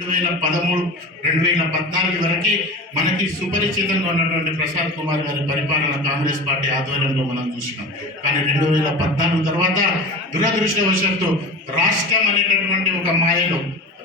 2013, 2014 వరకు మనకి సుపరిచితంగా ఉన్నటువంటి ప్రసాద్ కుమార్ గారి పరిపాలన కాంగ్రెస్ పార్టీ ఆధ్వర్యంలో మనం చూసినాం. కానీ 2014 తర్వాత దురదృష్టవశాత్తు రాష్ట్రం అనేటటువంటి ఒక మాయలో,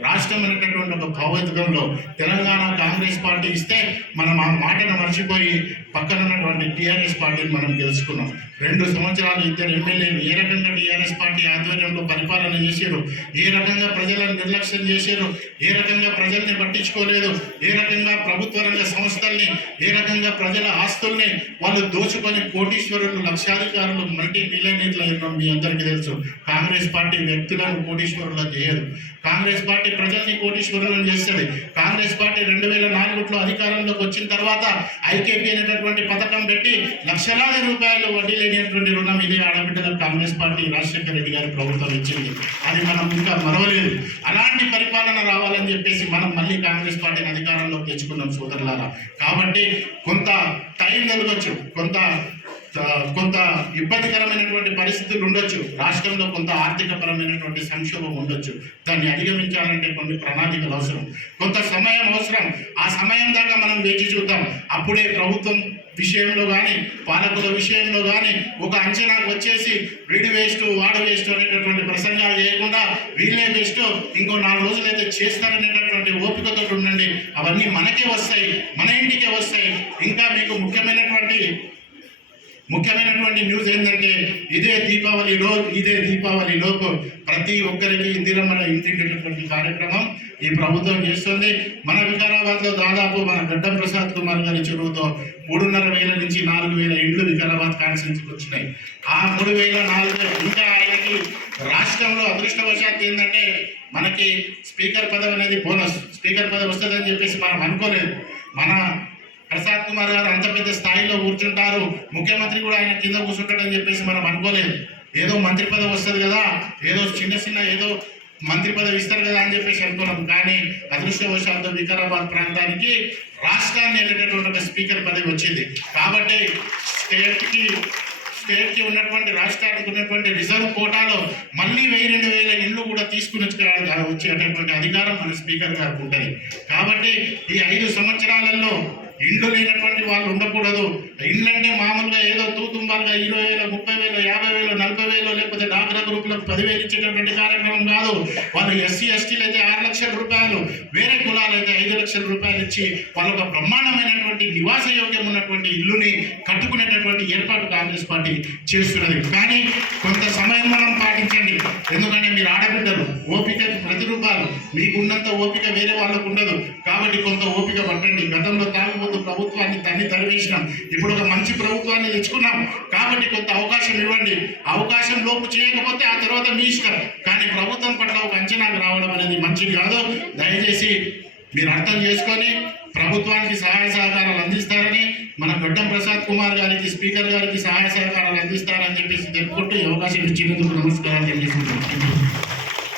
రాష్ట్రం అనేటటువంటి ఒక భౌతికంలో తెలంగాణ కాంగ్రెస్ పార్టీ ఇస్తే మనం ఆ మాటను మర్చిపోయి పక్కన ఉన్నటువంటి టీఆర్ఎస్ పార్టీని మనం తెలుసుకున్నాం. 2 సంవత్సరాలు ఇద్దరు ఎమ్మెల్యేలు ఏ రకంగా టీఆర్ఎస్ పార్టీ ఆధ్వర్యంలో పరిపాలన చేశారు, ఏ రకంగా ప్రజలను నిర్లక్ష్యం చేశారు, ఏ రకంగా ప్రజల్ని పట్టించుకోలేదు, ఏ రకంగా ప్రభుత్వ రంగ సంస్థల్ని, ఏ రకంగా ప్రజల ఆస్తుల్ని వాళ్ళు దోచుకొని కోటీశ్వరులు, లక్షాధికారులు, మల్టీ బిలియనీర్లు మీ అందరికీ తెలుసు. కాంగ్రెస్ పార్టీ వ్యక్తులను కోటీశ్వరులు చేయదు. కాంగ్రెస్ పార్టీ ప్రజల్ని కోటీశ్వరులను చేస్తుంది. కాంగ్రెస్ పార్టీ 2004లో అధికారంలోకి వచ్చిన తర్వాత ఐకేపీ అనేటటువంటి పథకం పెట్టి లక్షలాది రూపాయలు వడ్డీ లేనటువంటి రుణం ఇదే ఆడబిడ్డలకు కాంగ్రెస్ పార్టీ రాజశేఖర రెడ్డి గారి ప్రభుత్వం ఇచ్చింది. అది మనం ఇంకా మరవలేదు. అలాంటి పరిపాలన రావాలని చెప్పేసి మనం మళ్ళీ కాంగ్రెస్ పార్టీని అధికారంలోకి తెచ్చుకున్నాం సోదరులారా. కాబట్టి కొంత టైం కలగొచ్చు, కొంత ఇబ్బందికరమైనటువంటి పరిస్థితులు ఉండొచ్చు, రాష్ట్రంలో కొంత ఆర్థికపరమైనటువంటి సంక్షోభం ఉండొచ్చు. దాన్ని అధిగమించాలంటే కొన్ని ప్రణాళికలు అవసరం, కొంత సమయం అవసరం. ఆ సమయం దాకా మనం వేచి చూద్దాం. అప్పుడే ప్రభుత్వం విషయంలో కానీ, పాలకుల విషయంలో కానీ ఒక అంచనాకు వచ్చేసి వీడి వేస్ట్, వాడు వేస్ట్ అనేటటువంటి ప్రసంగాలు చేయకుండా వీళ్ళే వేస్ట్, ఇంకో 4 రోజులైతే చేస్తారనేటటువంటి ఓపికతో ఉండండి. అవన్నీ మనకే వస్తాయి, మన ఇంటికే వస్తాయి. ఇంకా మీకు ముఖ్యమైనటువంటి న్యూస్ ఏంటంటే ఇదే దీపావళిలోపు ప్రతి ఒక్కరికి ఇందిరమ్మ ఇంటికి కార్యక్రమం ఈ ప్రభుత్వం చేస్తుంది. మన వికారాబాద్లో దాదాపు మన గడ్డం ప్రసాద్ కుమార్ గారి చెరువుతో 3,500 నుంచి 4,000 ఇండ్లు వికారాబాద్ కాన్స్టిట్యూన్సీకి వచ్చినాయి. ఆ 3,000, 4,000 ఇంకా ఆయనకి రాష్ట్రంలో అదృష్టవశాత్తు ఏంటంటే మనకి స్పీకర్ పదవి అనేది బోనస్. స్పీకర్ పదవి వస్తుందని చెప్పేసి మనం అనుకోలేదు. మన ప్రసాద్ కుమార్ గారు అంత పెద్ద స్థాయిలో కూర్చుంటారు, ముఖ్యమంత్రి కూడా ఆయన కింద కూర్చుంటాడని చెప్పేసి మనం అనుకోలేదు. ఏదో మంత్రి పదవి వస్తుంది కదా, ఏదో చిన్న ఏదో మంత్రి పదవి ఇస్తారు కదా అని చెప్పేసి అనుకున్నాం. కానీ అదృష్టవశాత్తు వికారాబాద్ ప్రాంతానికి రాష్ట్రాన్ని వెళ్ళేటటువంటి ఒక స్పీకర్ పదవి వచ్చింది. కాబట్టి స్టేట్కి ఉన్నటువంటి రాష్ట్రానికి ఉన్నటువంటి రిజర్వ్ కోటాలో మళ్ళీ 1,000-2,000 ఇళ్ళు కూడా తీసుకుని వచ్చేటటువంటి అధికారం మన స్పీకర్ గారికి ఉంటుంది. కాబట్టి ఈ 5 సంవత్సరాలలో ఇండ్లు లేనటువంటి వాళ్ళు ఉండకూడదు. ఇండ్లంటే మామూలుగా ఏదో తూతుంబాలుగా 20,000, 30,000, 50,000, 40,000 లేకపోతే డాక్రా గ్రూపులకు 10,000 ఇచ్చేటటువంటి కార్యక్రమం కాదు. వాళ్ళు ఎస్సీ ఎస్టీలు అయితే 6 లక్షల రూపాయలు, వేరే కులాలు అయితే 5 లక్షల రూపాయలు ఇచ్చి వాళ్ళొక బ్రహ్మాండమైనటువంటి నివాస యోగ్యం ఉన్నటువంటి ఇల్లుని కట్టుకునేటటువంటి ఏర్పాటు కాంగ్రెస్ పార్టీ చేస్తున్నది. కానీ కొంత సమయం మనం పాటించండి. ఎందుకంటే మీరు ఆడబిడ్డలు, ఓపికకి ప్రతిరూపాలు. మీకు ఉన్నంత ఓపిక వేరే వాళ్ళకు ఉండదు. కాబట్టి కొంత ఓపిక పట్టండి. గతంలో తాగుబోతు ప్రభుత్వాన్ని తరివేసినాం, ఇప్పుడు ఒక మంచి ప్రభుత్వాన్ని తెచ్చుకున్నాం. కాబట్టి కొంత అవకాశం ఇవ్వండి. అవకాశం లోపు చేయకపోతే ఆ తర్వాత మీ ఇష్టం. కానీ ప్రభుత్వం పట్ల ఒక అంచనాకు రావడం అనేది మంచిది కాదు. దయచేసి మీరు అర్థం చేసుకొని ప్రభుత్వానికి సహాయ సహకారాలు అందిస్తారని, మన గడ్డం ప్రసాద్ కుమార్ గారికి, స్పీకర్ గారికి సహాయ సహకారాలు అందిస్తారని చెప్పేసి చెప్పుకుంటూ ఈ అవకాశం ఇచ్చినందుకు నమస్కారాలు తెలియజేస్తున్నాను.